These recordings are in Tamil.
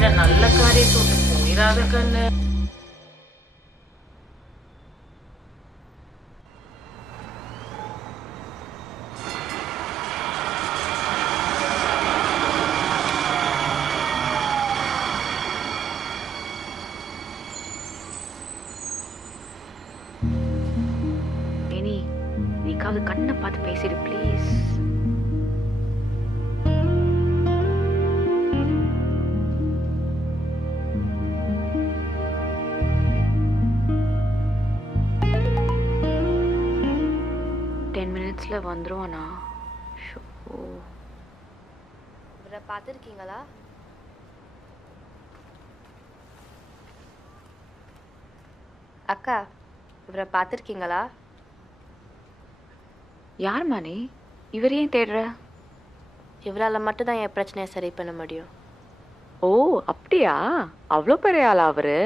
செய்யற நல்ல காரியத்தோடு போயிடாத கண்ணு. நீக்காவது கண்ணை பார்த்து பேசிடு ப்ளீஸ். வந்துருவானா? இவரை பார்த்துருக்கீங்களா? அக்கா, இவரை பார்த்துருக்கீங்களா? யார் மானி? இவர் ஏன் தேடுற? இவரால் மட்டும்தான் என் பிரச்சனையை சரி பண்ண முடியும். ஓ அப்படியா? அவ்வளோ பெரிய ஆளா அவரு?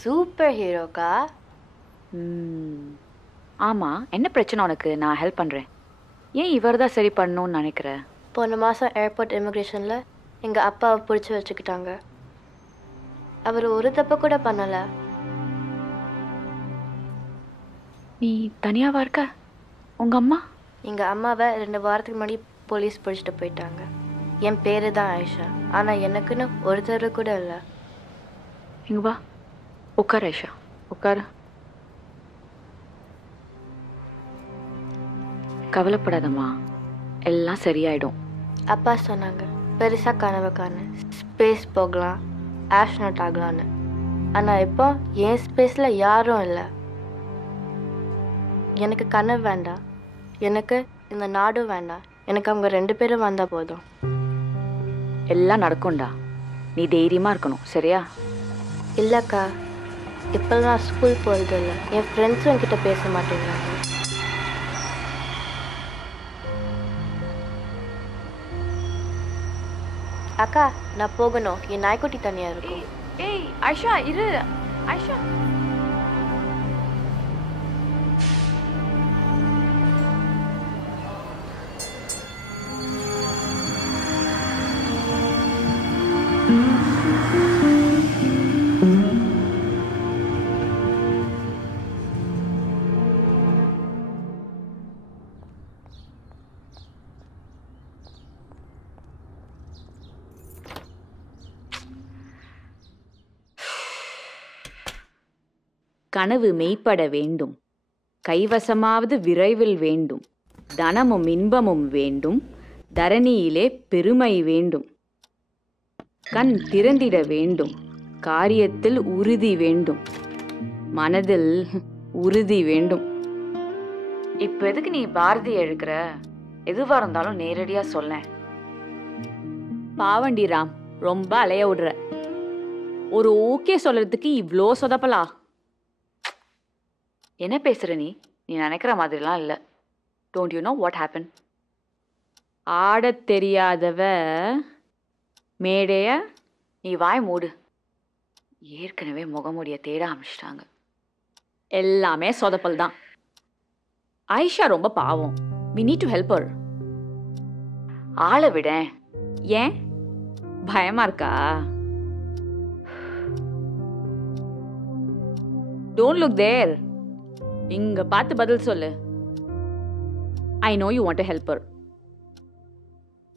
சூப்பர் ஹீரோக்கா. ஆமாம், என்ன பிரச்சனை உனக்கு? நான் ஹெல்ப் பண்ணுறேன். ஏன் இவர் தான் சரி பண்ணணும்னு நினைக்கிறேன்? போன மாதம் ஏர்போர்ட் இமிக்ரேஷனில் எங்கள் அப்பாவை பிடிச்சி வச்சுக்கிட்டாங்க. அவர் ஒரு தப்பு கூட பண்ணலை. நீ தனியாவா இருக்க? உங்கள் அம்மா? எங்கள் அம்மாவை 2 வாரத்துக்கு முன்னாடி போலீஸ் பிடிச்சிட்டு போயிட்டாங்க. என் பேர் தான் ஆயிஷா, ஆனால் எனக்குன்னு ஒருத்தர் கூட இல்லை. இங்க வா, உட்கார் ஆயிஷா, உட்கார். கவலைப்படாதம்மா, எல்லாம் சரியாயிடும். அப்பா சொன்னாங்க பெருசாக கனவு காணு, ஸ்பேஸ் போகலாம், ஆஸ்ட்ரோனாட் ஆகலான்னு. ஆனால் இப்போ என் ஸ்பேஸில் யாரும் இல்லை. எனக்கு கனவு வேண்டாம், எனக்கு இந்த நாடும் வேண்டாம். எனக்கு அவங்க 2 பேரும் வந்தால் போதும். எல்லாம் நடக்கும்டா, நீ தைரியமாக இருக்கணும், சரியா? இல்லைக்கா, இப்போல்லாம் நான் ஸ்கூல் போகிறது இல்லை. என் ஃப்ரெண்ட்ஸும் என்கிட்ட பேச மாட்டேங்கிறாங்க. அக்கா, நான் போகணும். என் நாய்க்குட்டி தனியாக இருக்கும். ஏய் ஆயிஷா, இரு ஆயிஷா. கனவு மெய்ப்பட வேண்டும், கைவசமாவது விரைவில் வேண்டும், தனமும் இன்பமும் வேண்டும், தரணியிலே பெருமை வேண்டும், கண் திறந்திட வேண்டும், காரியத்தில் உறுதி வேண்டும், மனதில் உறுதி வேண்டும். இப்ப எதுக்கு நீ பாரதி எழுக்கிற? எதுவா இருந்தாலும் நேரடியா சொல்ல. பாவண்டி ராம், ரொம்ப அலைய விடுற. ஒரு ஓகே சொல்றதுக்கு இவ்வளோ சொதப்பலா? என்ன பேசுற நீ? நீ நினைக்கிற மாதிரிலாம் இல்லை. Don't you know what happen? ஆடத் தெரியாதவ மேடைய, நீ வாய் மூடு. ஏற்கனவே முகமுடிய தேட ஆரம்பிச்சிட்டாங்க. எல்லாமே சொதப்பல் தான். ஆயிஷா ரொம்ப பாவம். we need to help her. ஆளை விட. ஏன் பயமா இருக்கா? don't look there. இங்க பார்த்து பதில் சொல்லு. I know you want to help her.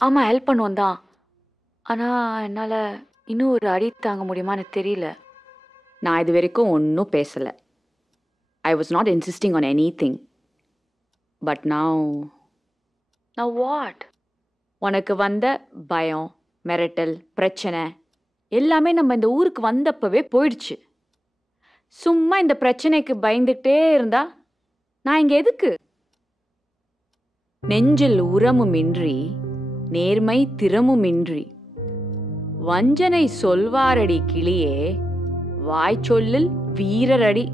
ஆமா, ஹெல்ப் பண்ணுவோம் தான். ஆனா என்னால இன்னும் ஒரு அடி தாங்க முடியுமான்னு தெரியல. நான் இது வரைக்கும் ஒன்றும் பேசலை. I was not insisting on any thing. But now what? உனக்கு வந்த பயம், மிரட்டல், பிரச்சனை எல்லாமே நம்ம இந்த ஊருக்கு வந்தப்பவே போயிடுச்சு. சும்மா இந்த பிரச்சனைக்கு பயந்துகிட்டே இருந்தா நான் இங்க எதுக்கு? நெஞ்சில் உரமுமின்றி, நேர்மை திறமுமின்றி, வஞ்சனை சொல்வாரடி கிளியே, வாய்ச்சொல்லில் வீரரடி.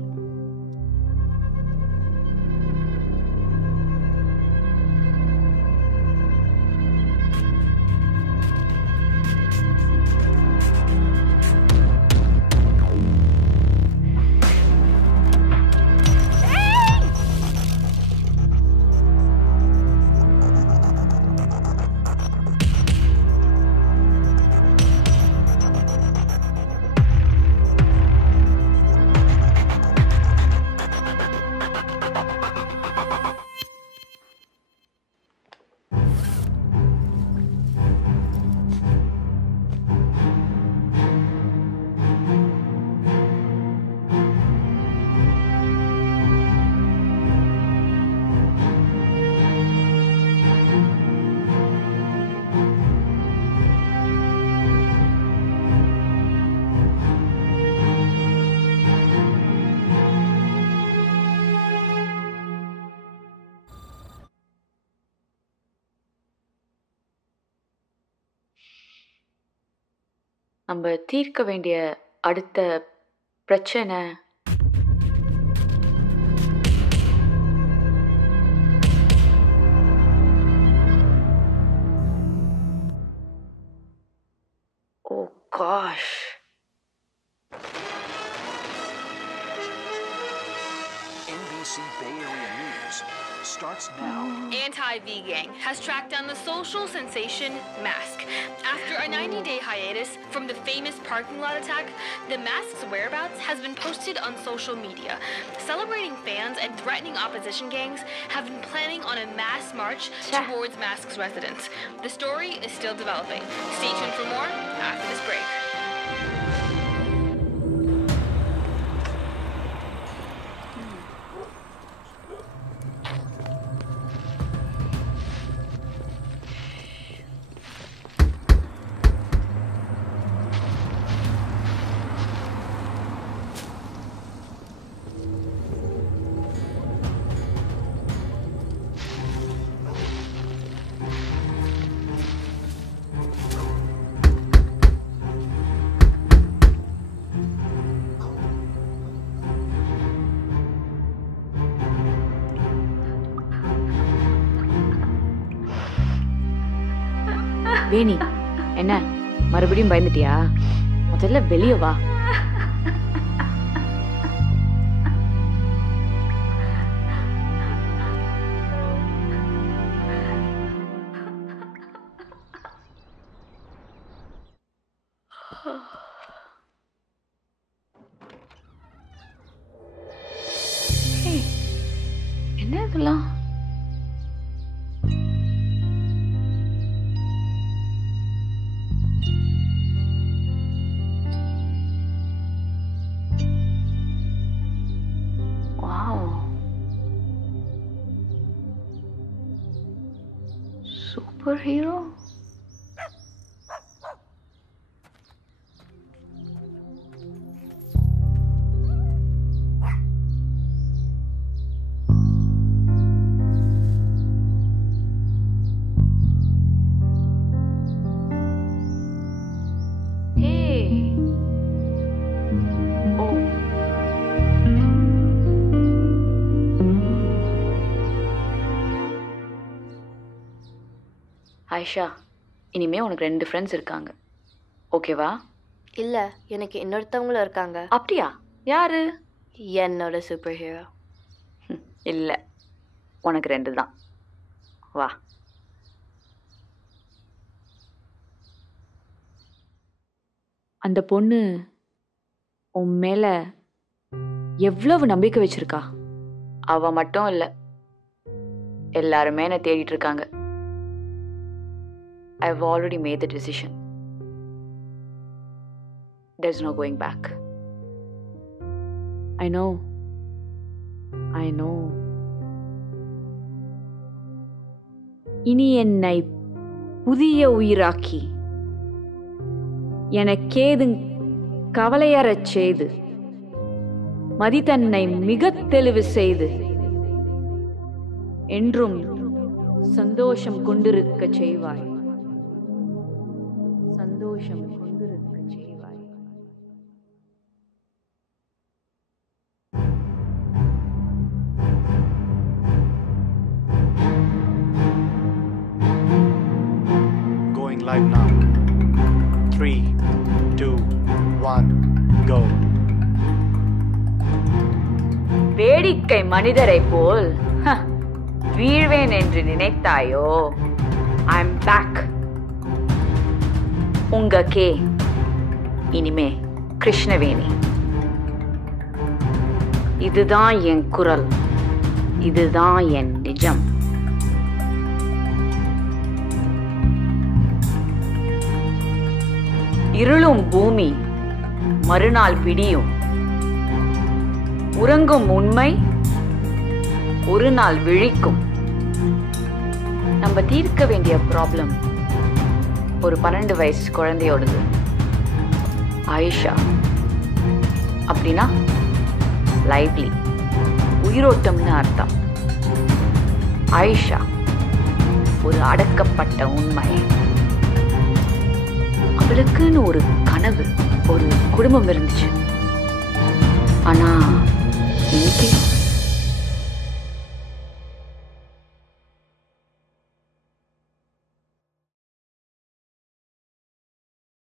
நம்ம தீர்க்க வேண்டிய அடுத்த பிரச்சனை ஓ cash. NBC Bay Area News starts now. Anti-V Gang has tracked down the social sensation Mask. After a 90-day hiatus from the famous parking lot attack, the Mask's whereabouts has been posted on social media. Celebrating fans and threatening opposition gangs have been planning on a mass march towards Mask's residence. The story is still developing. Stay tuned for more after this break. வேணி, என்ன மறுபடியும் பயந்துட்டியா? முதல்ல வெளியே வா. என்ன இதெல்லாம்? Superhero? ஆயிஷா, இனிமே உனக்கு 2 ஃப்ரெண்ட்ஸ் இருக்காங்க, ஓகேவா? இல்லை, எனக்கு இன்னொருத்தவங்களும் இருக்காங்க. அப்படியா? யாரு? என்னோட சூப்பர் ஹீரோ. இல்லை, உனக்கு 2 தான். வா. அந்த பொண்ணு உன் மேல எவ்வளவு நம்பிக்கை வச்சிருக்கா. அவ மட்டும் இல்லை, எல்லாருமே என்னை தேடிட்டு இருக்காங்க. I've already made the decision. There's no going back. I know. இனி என்னை புதிய உயிராக்கி எனக்கேது கவலையறச் செய்து மதிதன்னை மிக தெளிவு செய்து என்றும் சந்தோஷம் கொண்டிருக்க செய்வாய். சந்தோஷம் கொண்டிருக்க செய்வாய். Going live now. 3, 2, 1, go. வேடிக்கை மனிதரை போல் வீழ்வேன் என்று நினைத்தாயோ? I'm back. உங்க கே இனிமே கிருஷ்ணவேணி. இதுதான் என் குரல், இதுதான் என் நிஜம். இருளும் பூமி மறுநாள் பிடியும். உறங்கும் உண்மை ஒரு நாள் விழிக்கும். நம்ம தீர்க்க வேண்டிய ப்ராப்ளம் ஒரு 12 வயசு குழந்தையோடது. ஆயிஷா அப்படின்னா லைவ்லி, உயிரோட்டம்னு அர்த்தம். ஆயிஷா ஒரு அடக்கப்பட்ட உண்மை. அவளுக்குன்னு ஒரு கனவு கனவு, ஒரு குடும்பம் இருந்துச்சு. ஆனா இன்னைக்கு